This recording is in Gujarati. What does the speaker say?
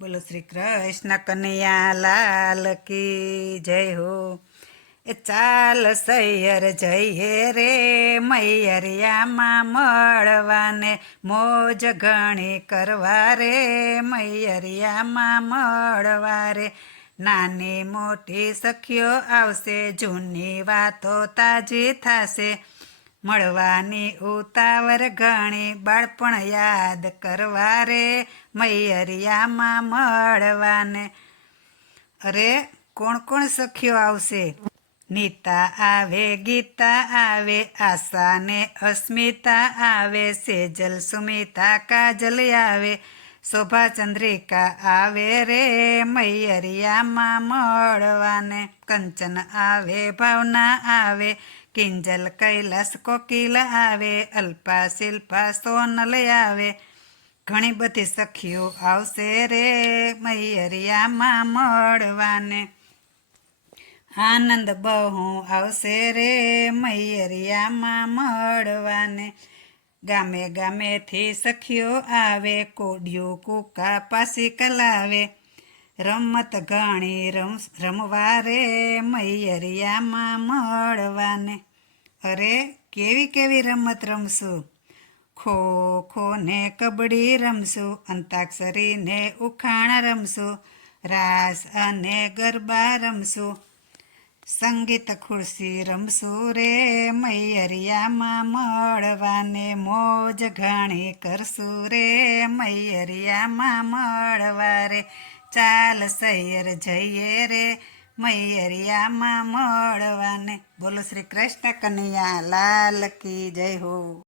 બોલો શ્રી કૃષ્ણ કનૈયા લાલ કી જય હો. એ ચાલ સૈયર જઈએ રે મૈયરિયામાં મળવાને, મોજ ઘણી કરવા રે મૈયરિયામાં મળવા રે. નાની મોટી સખીઓ આવશે, જૂની વાતો તાજી થશે, મળવાની ઉતાવર ઘણી બાળપણ યાદ કરવા રે મૈયરિયામાં મળવાને. અરે કોણ કોણ સખીઓ આવશે? નીતા આવે, ગીતા આવે, આશા ને અસ્મિતા આવે, સેજલ સુમિતા કાજલ આવે, શોભા ચંદ્રિકા આવે રે મૈયરિયામાં મળવાને. કંચન આવે, ભાવના આવે, કિંજલ કૈલાસ કોકિલ આવે, અલ્પા શિલ્પા સોનલ આવે, ઘણી બધી સખીઓ આવશે રે મૈયરિયામાં મળવાને. આનંદ બહુ આવશે રે મૈયરિયામાં મળવાને. ગામે ગામેથી સખીઓ આવે, કોડિયું કૂકા પાસી કલાવે, રમત ઘણી રમવા રે મૈયરિયામાં મળવાને. અરે કેવી કેવી રમત રમશું? ખો ખો ને કબડ્ડી રમશું, અંતાક્ષરી ને ઉખાણ રમશું, રાસ અને ગરબા રમશું, સંગીત ખુરશી રમશું રે મૈયરિયામાં મળવાને. મોજ ઘણી કરશું રે મૈયરિયામાં મળવા રે. ચાલ સૈયર જઈએ રે મૈયરિયામાં મળવાને. બોલો શ્રી કૃષ્ણ કનૈયા લાલ કી જય હો.